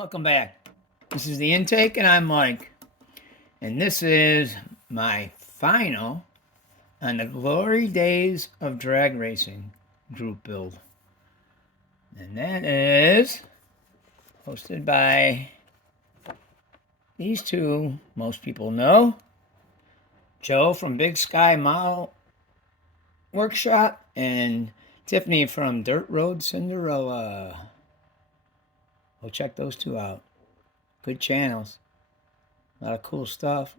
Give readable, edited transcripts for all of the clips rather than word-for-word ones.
Welcome back. This is the intake, and I'm Mike. And this is my final on the Glory Days of Drag Racing group build. And that is hosted by these two, most people know. Joe from Big Sky Model Workshop and Tiffany from Dirt Road Cinderella. Go check those two out. Good channels. A lot of cool stuff.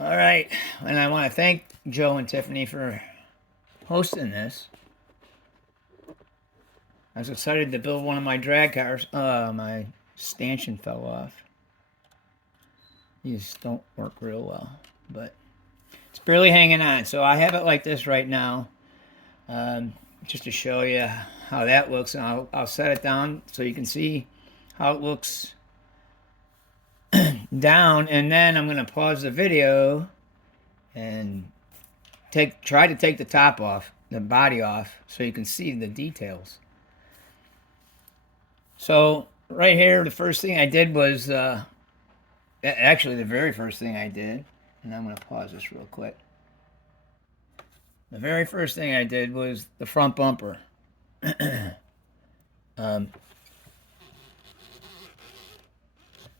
All right. And I want to thank Joe and Tiffany for hosting this. I was excited to build one of my drag cars. My stanchion fell off. These don't work real well, but it's barely hanging on. So I have it like this right now, just to show you how that looks. And I'll set it down so you can see how it looks down, and then I'm going to pause the video and try to take the top off, the body off, so you can see the details. So right here, the first thing I did was, actually the very first thing I did, and I'm going to pause this real quick. The very first thing I did was the front bumper.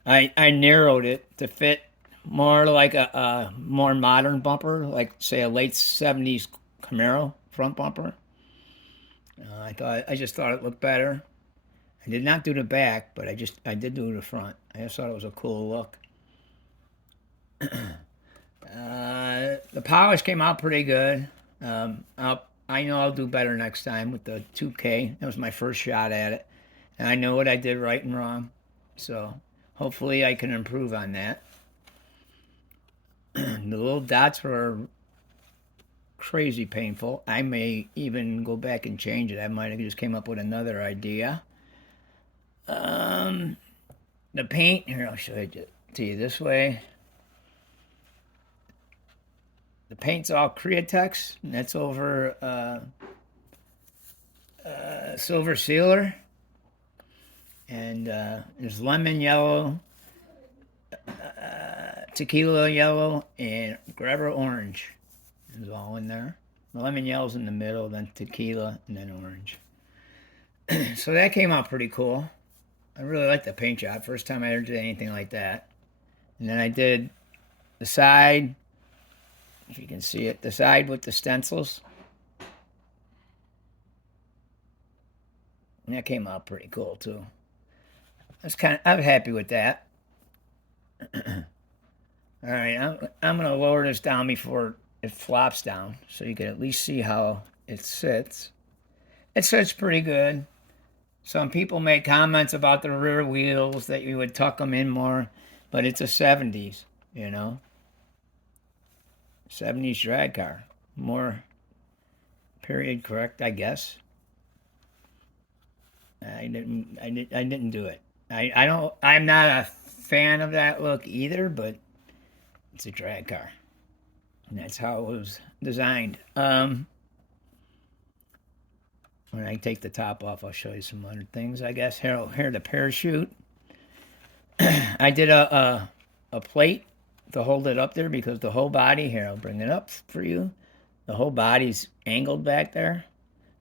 I narrowed it to fit more like a more modern bumper, like say a late 70s Camaro front bumper. I just thought it looked better. I did not do the back, but I did do the front. I just thought it was a cool look. The polish came out pretty good. I know I'll do better next time with the 2K. That was my first shot at it, and I know what I did right and wrong. So hopefully I can improve on that. The little dots were crazy painful. I may even go back and change it. I might have just came up with another idea. The paint, here, I'll show it to you this way. The paint's all Createx, and that's over silver sealer. And there's lemon yellow, tequila yellow, and grabber orange is all in there. The lemon yellow's in the middle, then tequila, and then orange. So that came out pretty cool. I really like the paint job. First time I ever did anything like that. And then I did the side, if you can see it, the side with the stencils. And that came out pretty cool too. I'm happy with that. All right, I'm gonna lower this down before it flops down, so you can at least see how it sits. It sits pretty good. Some people make comments about the rear wheels that you would tuck them in more, but it's a 70s, you know. 70s drag car, more period correct, I guess. I didn't do it. I'm not a fan of that look either, but it's a drag car, and that's how it was designed. When I take the top off, I'll show you some other things, I guess. Here the parachute. I did a plate to hold it up there because the whole body, here, I'll bring it up for you. The whole body's angled back there.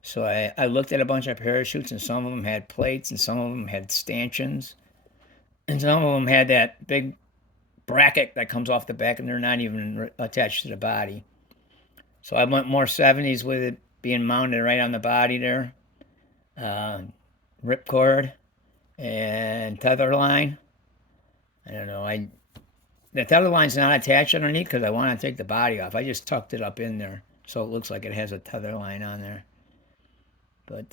So I looked at a bunch of parachutes, and some of them had plates, and some of them had stanchions. And some of them had that big bracket that comes off the back, and they're not even attached to the body. So I went more 70s with it being mounted right on the body there. Ripcord and tether line. I don't know. The tether line's not attached underneath because I want to take the body off. I just tucked it up in there so it looks like it has a tether line on there. But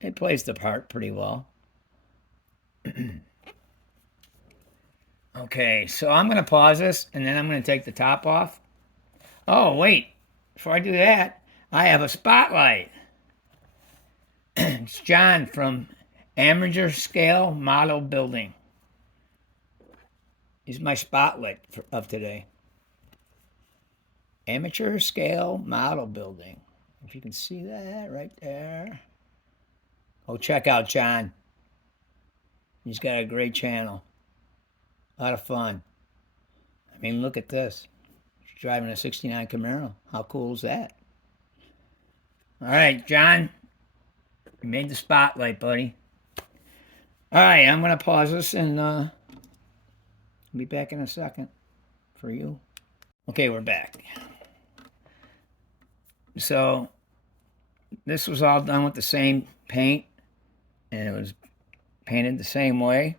it plays the part pretty well. Okay, so I'm going to pause this, and then I'm going to take the top off. Oh, wait. Before I do that, I have a spotlight. It's John from Amateur Scale Model Building. He's my spotlight of today. Amateur Scale Model Building. If you can see that right there. Oh, check out John. He's got a great channel. A lot of fun. I mean, look at this. He's driving a 69 Camaro. How cool is that? All right, John. You made the spotlight, buddy. All right, I'm going to pause this and be back in a second for you. Okay, we're back. So this was all done with the same paint, and it was painted the same way,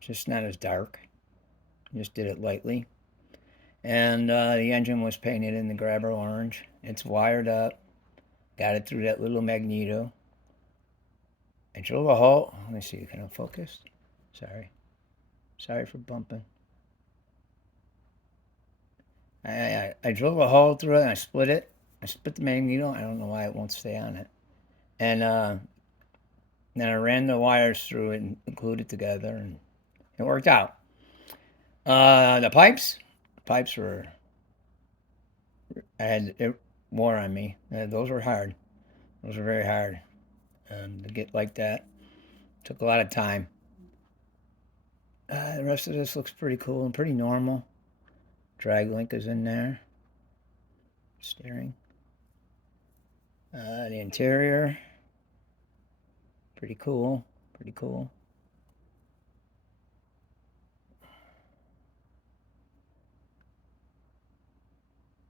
just not as dark. Just did it lightly. And the engine was painted in the grabber orange. It's wired up. Got it through that little magneto. I drilled a hole. Let me see, can I focus? Sorry for bumping. I drilled a hole through it and I split it. I split the magneto. I don't know why it won't stay on it. And then I ran the wires through it and glued it together, and it worked out. The pipes were, it wore on me. Those were hard. Those were very hard to get like that. Took a lot of time. The rest of this looks pretty cool and pretty normal. Drag link is in there. Steering. The interior. Pretty cool. Pretty cool.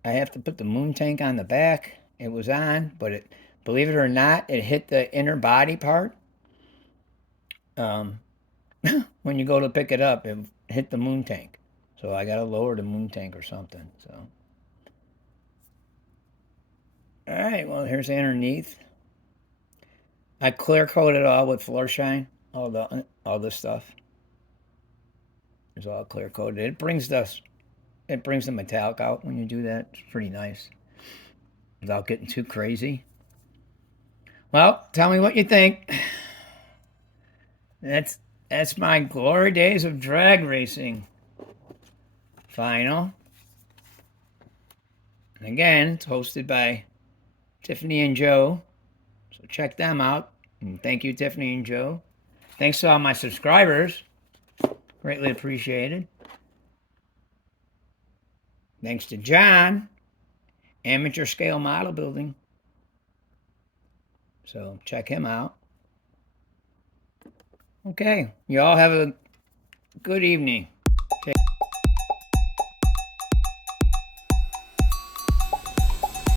I have to put the moon tank on the back. It was on, but it, believe it or not, it hit the inner body part. When you go to pick it up, it hit the moon tank. So I got to lower the moon tank or something. So, all right. Well, here's the underneath. I clear coated all with floor shine. All the stuff. It's all clear coated. It brings the metallic out when you do that. It's pretty nice. Without getting too crazy. Well, tell me what you think. That's my glory days of drag racing. Final. And again, it's hosted by Tiffany and Joe. So check them out. And thank you, Tiffany and Joe. Thanks to all my subscribers. Greatly appreciated. Thanks to John, Amateur Scale Model Building. So check him out. Okay, you all have a good evening.